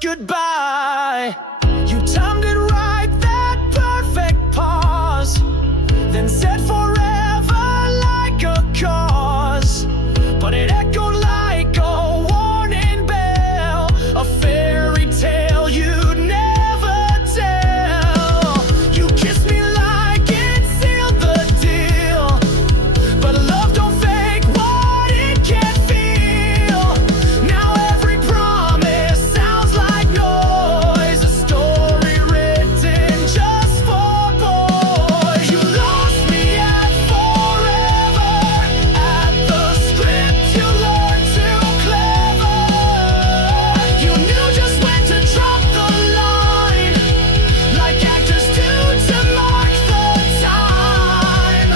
goodbye. You timed it right, that perfect pause, then said forever like a cause. But it echoed like a warning bell, a fairy tale you'd never tell. You kissed me like it sealed the deal, but love don't fake what it can't feel. Now every promise sounds like noise, a story written just for boys. You lost me at forever, at the script you learned too clever. You knew just when to drop the line, like actors do to mark the time.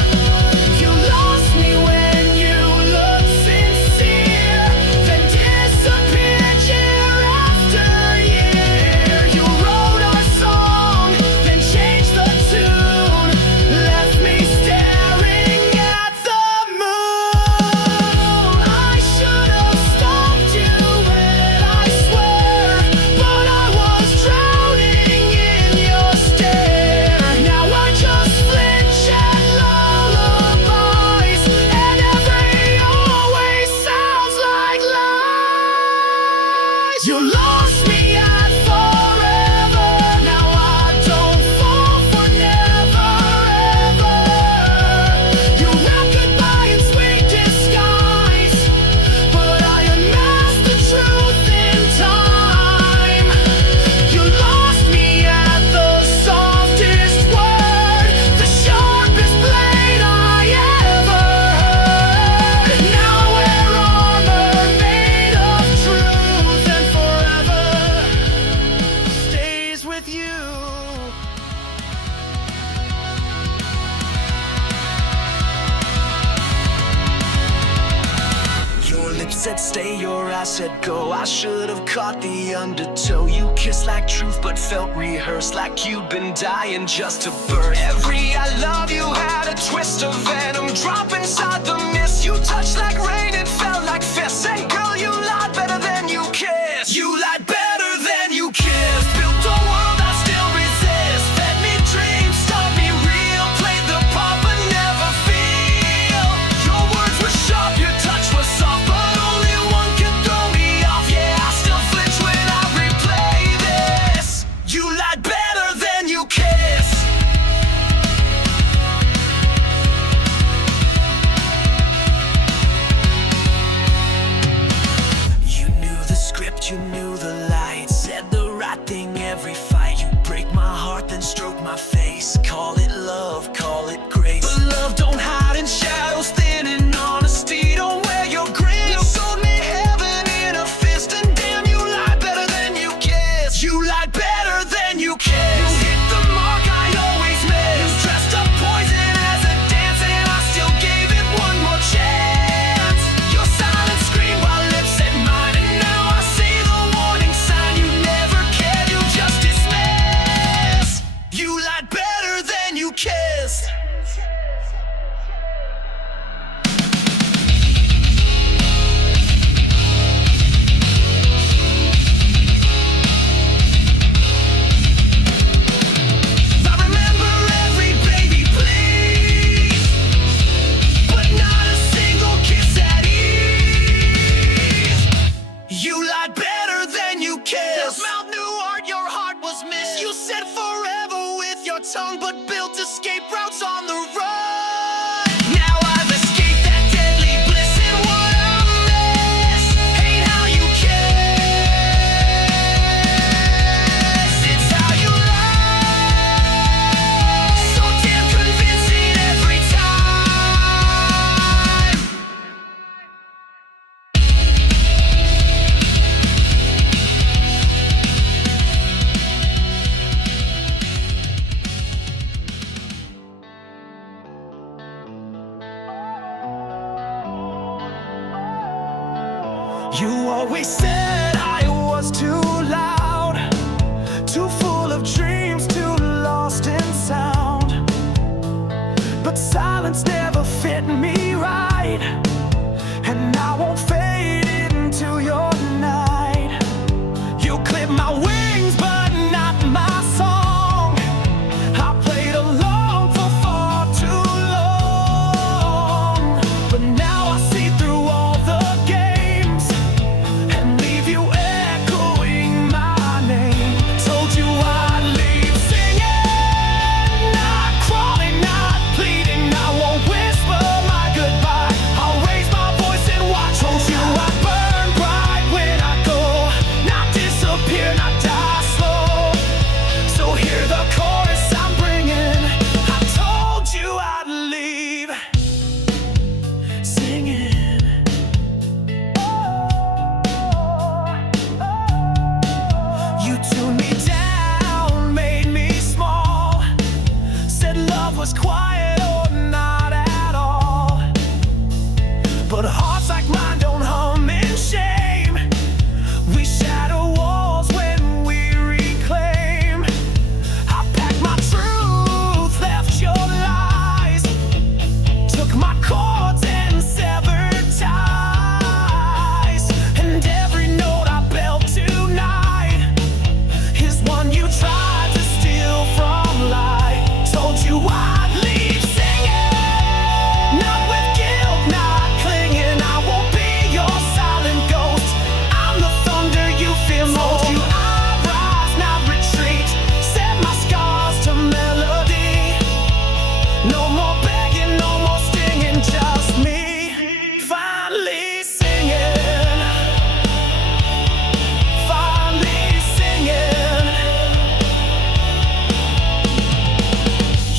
You lost me when you looked sincere, then disappeared year after year. You wrote our song, then changed the tune, left me staring at the moon. I should have stopped you, and I swear, but I was drowning in your stare. Now I just flinch at lullabies, and every always sounds like lies. You lost me at forever, now I don't fall for never ever. You wrapped goodbye in sweet disguise, but I unmasked the truth in time. You lost me at the softest word, the sharpest blade I ever heard. Now we're armor made of truth, and forever stays with you. Your lips said stay, your eyes said go. I should have caught the undertow. You kissed like truth but felt rehearsed, like you'd been dying just to burst. Every I love you had a twist of venom, drop inside the mist. You touched like rain, it felt like fists. Say girl, you lied better than you kissed. You lied better than you kissed. Built a world I still resist, fed me dreams, taught me real, played the part but never feel. Your words were sharp, your touch was soft, but only one could throw me off. Yeah, I still flinch when I replay this. You lied better than you kissed. You knew the script, you knew the light, said the right thing every fight. You break my heart, then stroke my face. Call it love, call it grace, but love don't hide in shadows, thin and honesty don't wear your grin. You sold me heaven in a fist, and damn, you lied better than you kissed. You lied better than you kissed. You hit the mark I always missed. You dressed up poison as a dance, and I still gave it one more chance. Your silence screamed while lips said mine, and now I see the warning sign. You never cared, you just dismissed. You lied better than you kissed. I remember every baby please, but not a single kiss at ease. You lied better than you kissed. This mouth knew art, your heart was missed. You said forever with your tongue, but built escape routes on the run. Now I've escaped that deadly bliss, and what I miss ain't how you kiss, it's how you lie. So damn convincing every time. You always said I was too loud, too full of dreams, too lost in sound. But silence never fit me right, and I won't fade into your night. You clear clip my wings, but not my song. I played along for far too long, but now I see through all the games and leave you echoing my name. Told you I'd leave singing, not crawling, not pleading. I won't whisper my goodbye, I'll raise my voice and watch. Told you I'd burn bright when I go, not disappear, not die slow. So hear the chorus I'm bringing. I told you I'd leave singing. You tuned me down, made me small, said love was quiet or not at all. But hearts like mine don't hum in shame. We shatter walls when we reclaim. I packed my truth, left your lies, took my chords and severed ties. And every note I belt tonight is one you tried to steal from light. Told you I'd leave singing, not with guilt, not clinging. I won't be your silent ghost, I'm the thunder you fear most. Told you I'd rise, not retreat, set my scars to melody. No more begging, no more stinging, just me finally singing. Finally singing.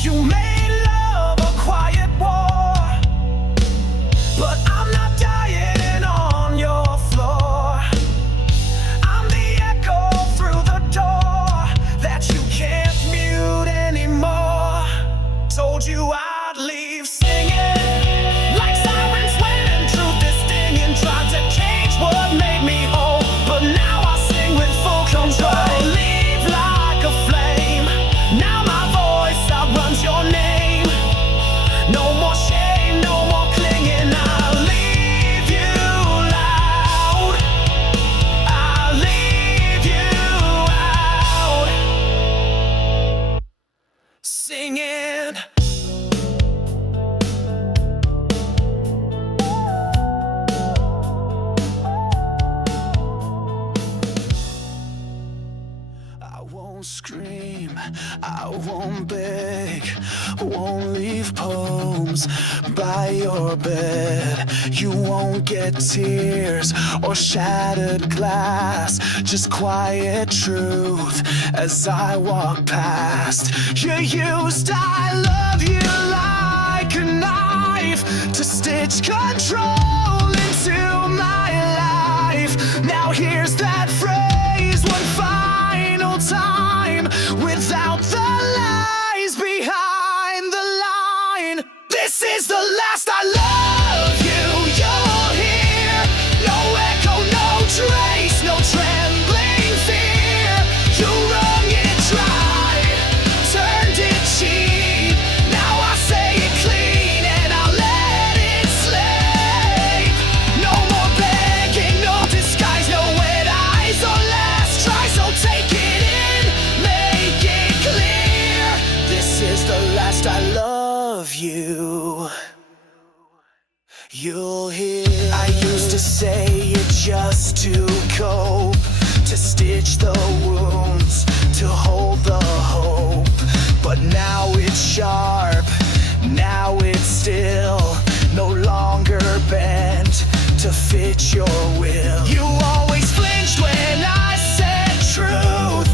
You made love a quiet war, but I'm not dying on your floor. I'm the echo through the door that you can't mute anymore. Told you I'd leave singing, like sirens when truth is stinging. Tried to cage what made me whole, but now I sing with full control. Leave like a flame, now my voice outruns your name. No more shame, no more clinging. I'll leave you loud, I'll leave you out singing. I won't scream, I won't beg, won't leave poems by your bed. You won't get tears or shattered glass, just quiet truth as I walk past. You used I love you like a knife to stitch control into my life. Now here's that phrase one final time, without the lies behind the line. This is the last I love you. You'll hear no echo, no trace, no trembling fear. You wrung it dry, turned it cheap. Now I say it clean and I'll let it slip. No more begging, no disguise, no wet eyes or last try. So take it in, make it clear. This is the last I love you. You'll hear I used to say it just to cope, to stitch the wounds, to hold the hope. But now it's sharp, now it's still, no longer bent to fit your will. You always flinched when I said truth,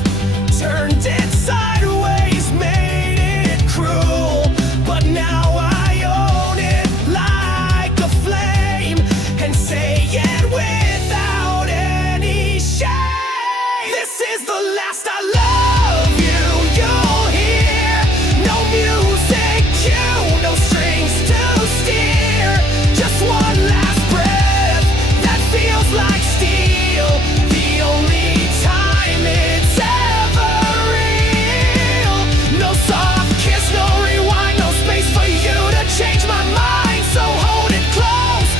turned it sideways, made it cruel. But now I own it like a flame and say it without any shame. This is the last I love you. You'll hear no music cue, no strings to steer, just one last breath that feels like steel. The only time it's ever real. No soft kiss, no rewind, no space for you to change my mind. So hold it close,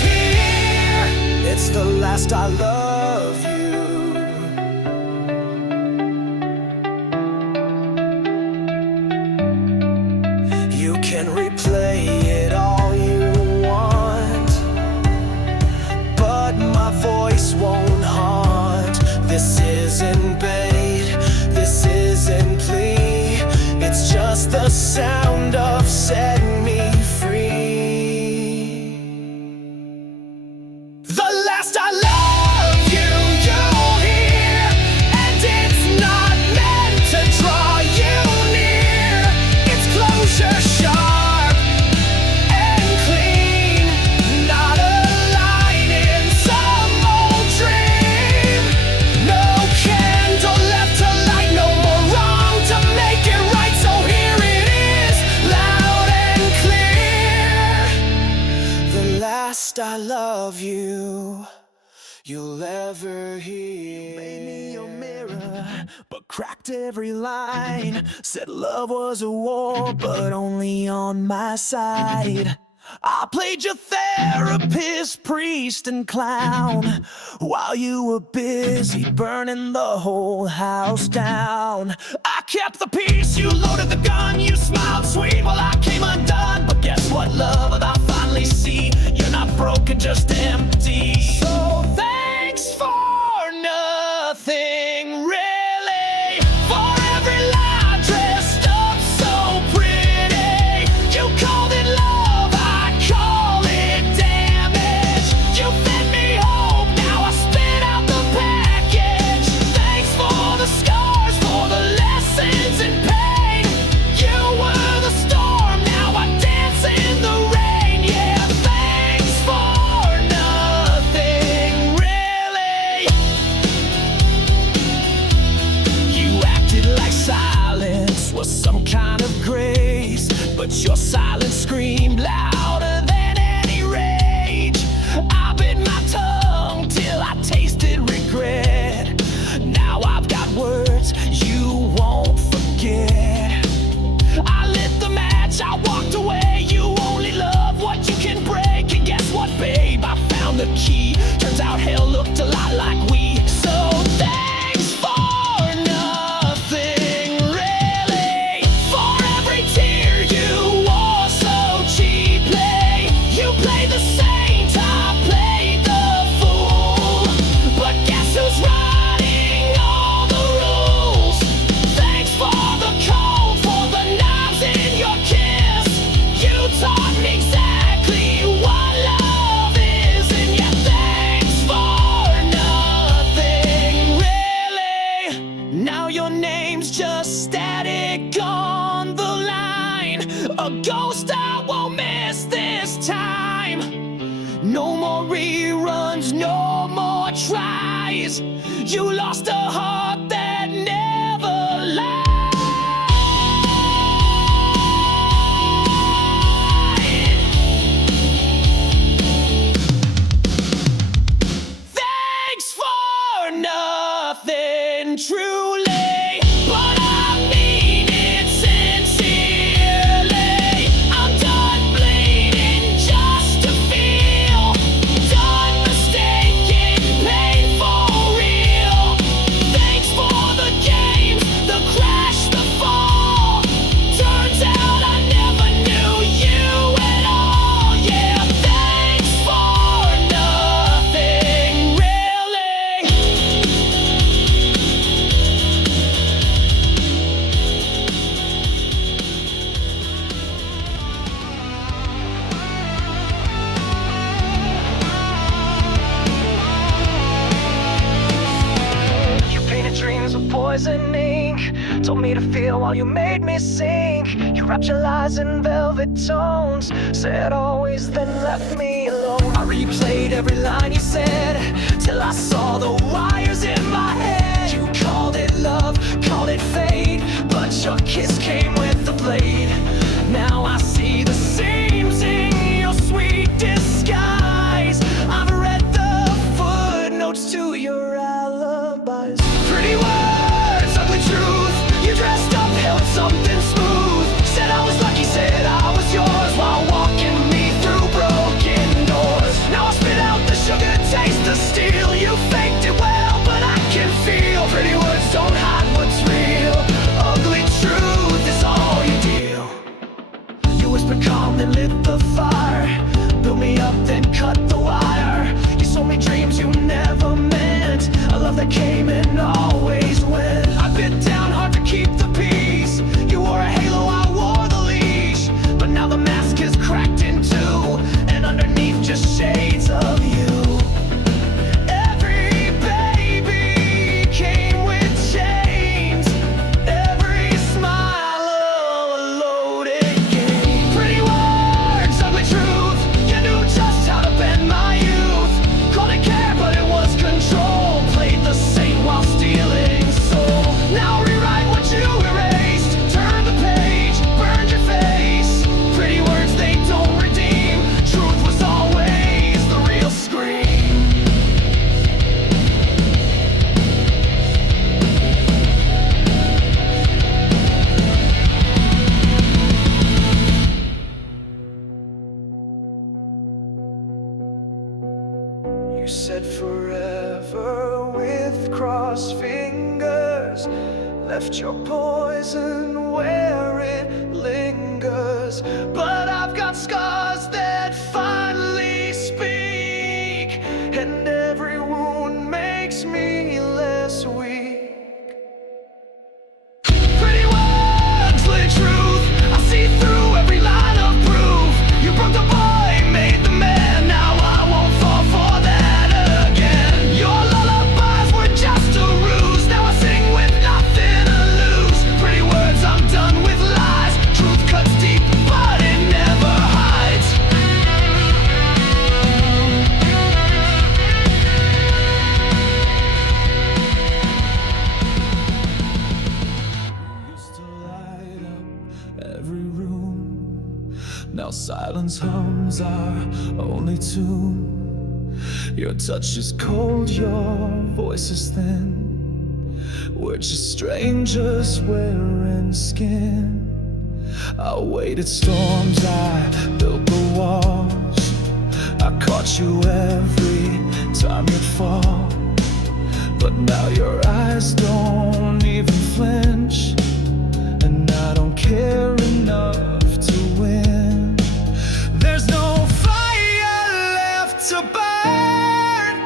disappear. It's the last I love you. of you you'll ever hear. You made me your mirror, but cracked every line. Said love was a war, but only on my side. I played your therapist, priest, and clown while you were busy burning the whole house down. I kept the peace, you loaded the gun, you smiled sweet while I came undone. But guess what, love, I finally see you're not broken, just empty. So thanks for nothing, really. For every lie dressed up so pretty. You called it love, I call it damage. You fed me hope, now I spit out the package. Thanks for the scars, for the lessons and pain. You were the storm, now I dance in the rain. Yeah, thanks for nothing, really. You acted like silence was some kind of grace, but your silence screamed louder than any rage. I bit my tongue till I tasted regret. Now I've got words you won't forget. I lit the match, I walked away. You only love what you can break. And guess what, babe? I found the key. Turns out hell looked a lot like we. So thanks for nothing, really. For every tear you wore so cheaply. You played the saint, I played the fool. But guess who's writing all the rules? Thanks for the cold, for the knobs in your kiss. You taught me exactly what love is. And yet thanks for nothing, really. Now your name's just static on the line. A ghost I won't miss this time. No more reruns, no more tries. You lost a heart that never lied. Thanks for nothing, truly, but I mean it sincerely. I'm done bleeding just to feel, done mistaking pain for real. Thanks for the games, the crash, the fall. Turns out I never knew you at all. Yeah, thanks for nothing, really. You painted dreams with poison ink, told me to feel while you made me sink. You wrapped your lies in velvet tones, said always, then left me alone. I replayed every line you said till I saw the wires in my head. You called it love, called it fate, but your kiss came with the blade. Now I see the seams in your sweet disguise. I've read the footnotes to your alibis. Pretty words, ugly truth. You dressed up, held something smooth. Said I was lucky, said I was yours, while walking me through broken doors. Now I spit out the sugar taste, the steel. You faked it well, but I can feel. Pretty words don't hide what's real. Ugly truth is all you deal. You whispered calm, then lit the fire. Built me up, then cut the wire. You sold me dreams you never meant, a love that came and always went. I bit down hard to keep the peace. You wore a halo, I wore the leash. But now the mask is cracked in two, and underneath just shades of you. Every baby came with chains, every smile a loaded game. Pretty words, ugly truth. You knew just how to bend my youth. Called it care, but it was control. Played the saint while stealing. crossed fingers left your poison where it lingers. But I've got scars that finally speak, and every wound makes me less weak. Pretty words, little truth, I see through every line of proof. You broke the boy, made the man, now I won't fall for that again. Your lullabies were just a ruse, now I sing with nothing to lose. Pretty words, I'm done with lies. Truth cuts deep, but it never hides. You used to light up every room, now silence hums our only tune. Your touch is cold, your voice is thin. We're just strangers wearing skin. I waded storms, I built the walls. I caught you every time you'd fall. But now your eyes don't even flinch, and I don't care enough to win. There's no fire left to burn,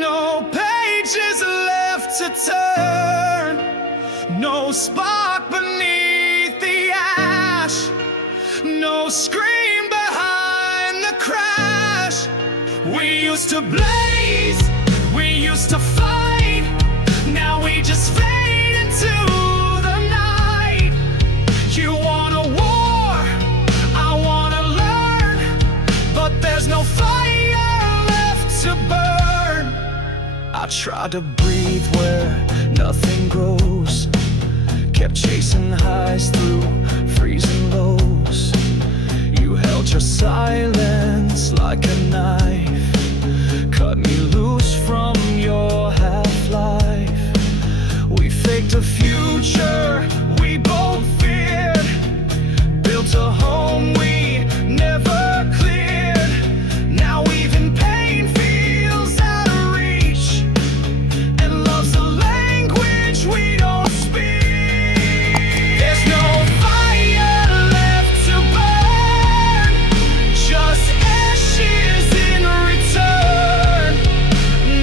no pages left to turn, no spark beneath the ash, no scream behind the crash. We used to blaze, we used to fight, now we just fade into the night. You want a war, I wanna learn, but there's no fire left to burn. I tried to breathe where nothing grows, kept chasing highs through freezing lows. You held your silence like a knife, cut me loose from your half-life. We faked a future we both feared, built a home we never cleared. Now even pain feels out of reach, and love's a language we don't speak. There's no fire left to burn, just ashes in return.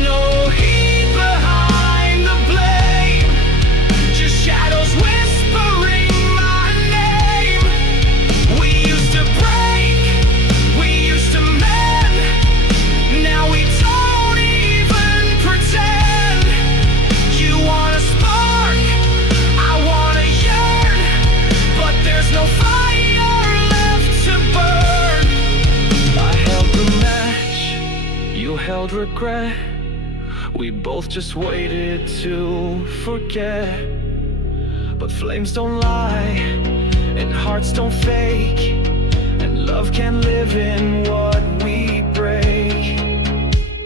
No heat behind the blame, just shadows whispering my name. We used to break, we used to mend, now we don't even pretend. You want a spark, I wanna yearn, but there's no fire left to burn. I held the match, you held regret. We both just waited to forget. But flames don't lie, and hearts don't fake, and love can live in what we break.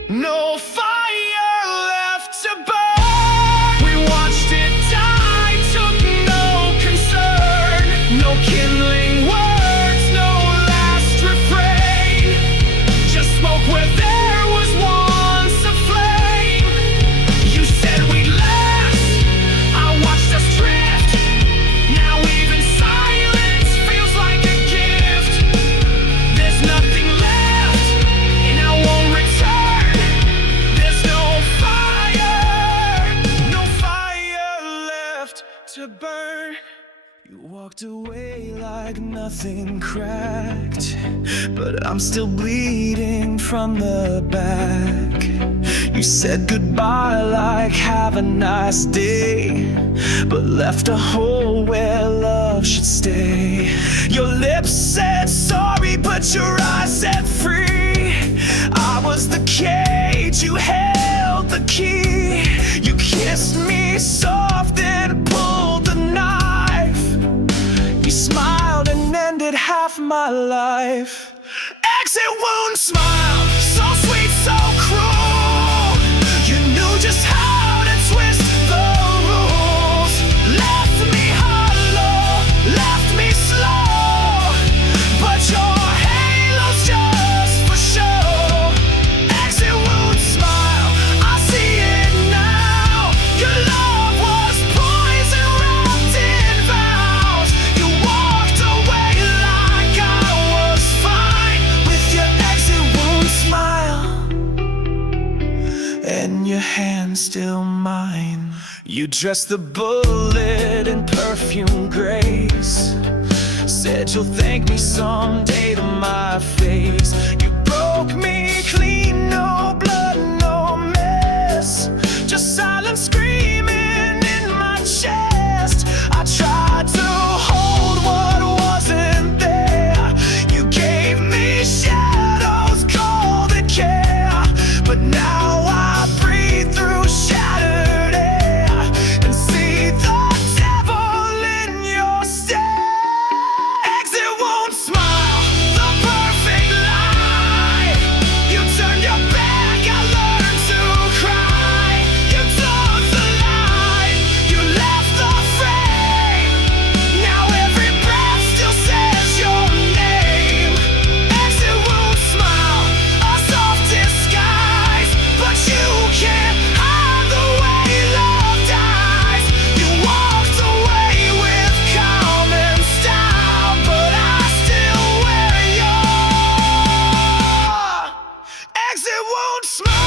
No fire left to burn, we watched it die, took no concern. No kindling words, no last refrain, just smoke where there was once a flame. You said we'd last, I watched us drift. Now even silence feels like a gift. There's nothing left, and I won't return. There's no fire left to burn. You walked away like nothing cracked, but I'm still bleeding from the back. You said goodbye like have a nice day, but left a hole where love should stay. Your lips said sorry, but your eyes said free. I was the cage, you held the key. You kissed me soft and pulled the knife. You smiled and ended half my life. Exit wound smile, so sweet, so cruel. You knew just how to twist the rules. Left me hollow, left me slow, but your halo's just for show. Exit wound smile, I see it now. You dressed the bullet in perfume grace, said you'll thank me someday to my face. You broke me clean, no blood, no mess, just silent screaming in my chest. I tried to hold what wasn't there. You gave me shadows, cold and care, but now I breathe through shattered air and see the devil in your stare. Exit won't smile, the perfect lie. You turned your back, I learned to cry. You took the line, you left the frame. Now every breath still says your name. Exit won't smile, a soft disguise, but you can't hide the way love dies. You walked away with calm and style, but I still wear your exit won't smile.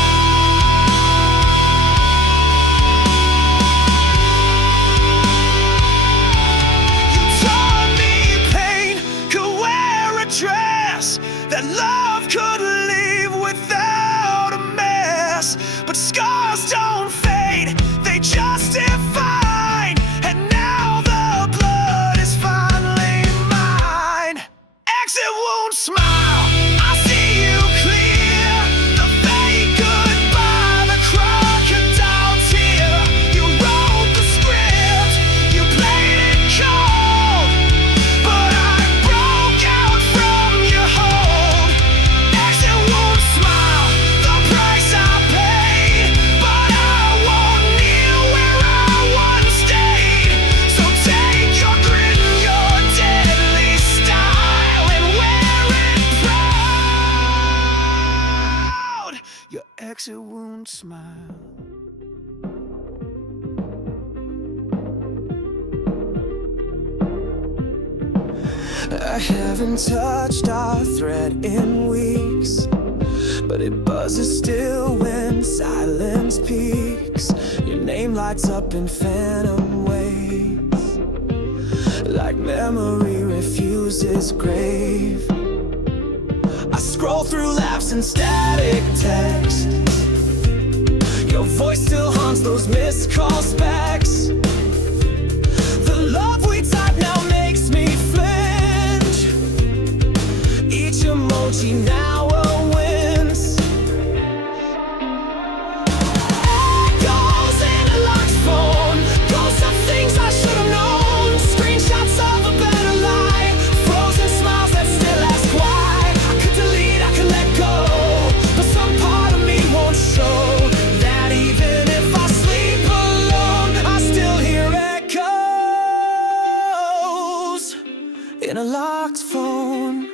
You taught me pain could wear a dress, that love could leave without a mess. But scars don't fade, they just define. And now the blood is finally mine. Exit won't smile, I see you clear. The fake goodbye, the crocodile tear. You wrote the script, you played it cold, but I broke out from your hold. Exit won't smile, the price I paid, but I won't kneel where I once stayed. So take your grit and your deadly style and wear it proud. Your exit won't smile. I haven't touched our thread in weeks, but it buzzes still when silence peaks. Your name lights up in phantom waves, like memory refuses grave. I scroll through laughs and static text. Your voice still haunts those missed call specs. The love we type now makes me flinch. Each emoji now a wince. Echoes in a locked phone, ghosts of things I should have known. Screenshots of a better life, frozen smiles that still ask why. I could delete, I could let go, but some part of me won't show that even if I sleep alone, I still hear echoes in a locked phone.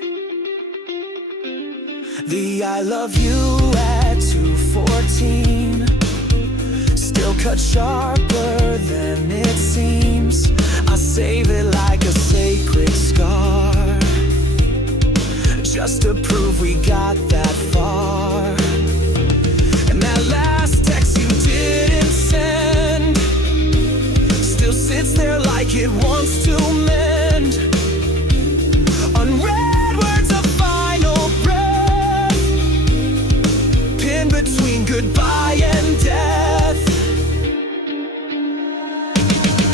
The I love you at 2:14 still cut sharper than it seems. I save it like a sacred scar, just to prove we got that far. And that last text you didn't send still sits there like it wants to mend. Unread words of final breath, pinned between goodbye and death.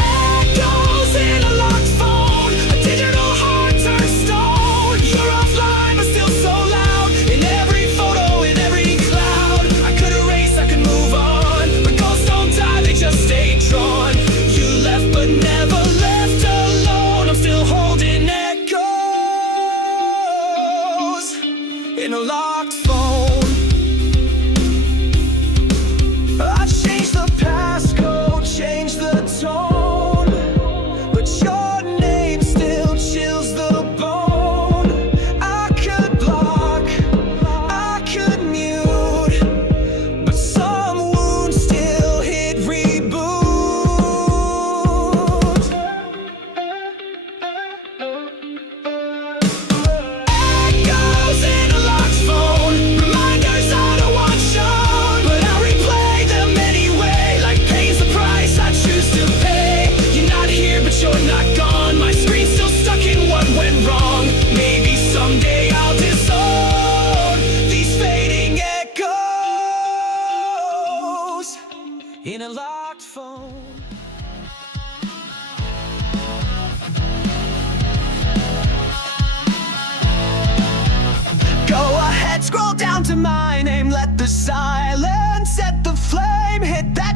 Echoes in a locked phone, a digital heart turned stone. You're offline but still so loud, in every photo, in every cloud. I could erase, I could move on, but ghosts don't die, they just stay drawn. You left but never left alone.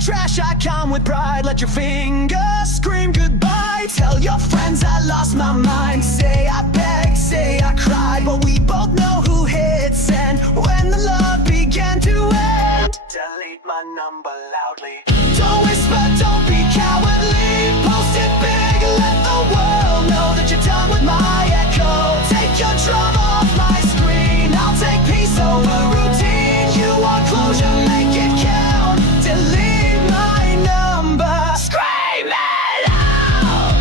trash icon with pride. Let your fingers scream goodbye. Tell your friends I lost my mind. Say I begged, say I cried, but we both know who hit send when the love began to end. Delete my number loudly. Don't whisper, don't be cowardly. Post it big, let the world know that you're done with my echo. Take your drama off my screen. I'll take peace over routine. You want closure, make it count. Delete my number. Scream it out.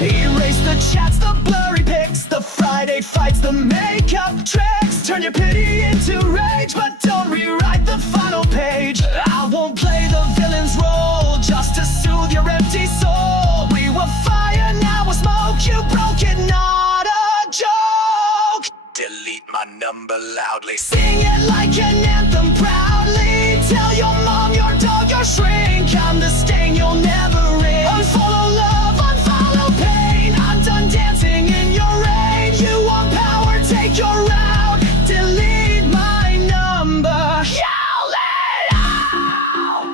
Erase the chats, the blurry pics, the Friday fights, the makeup tricks. Turn your pity into rage, but don't rewrite the final page. I won't play the villain's role just to soothe your empty soul. We were fire, now we're smoke. You broke it, not a joke. Delete my number loudly. Sing it like an anthem proudly. Tell your mom, your dog, your shrink I'm the stain you'll never ring. Unfollow love, unfollow pain. I'm done dancing in your rain. You want power, take your route. Delete my number. Yell it out.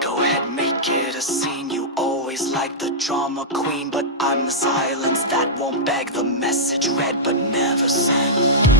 Go ahead, make it a scene. You always like the drama queen, but I'm the silence that won't beg. The message read but never sent.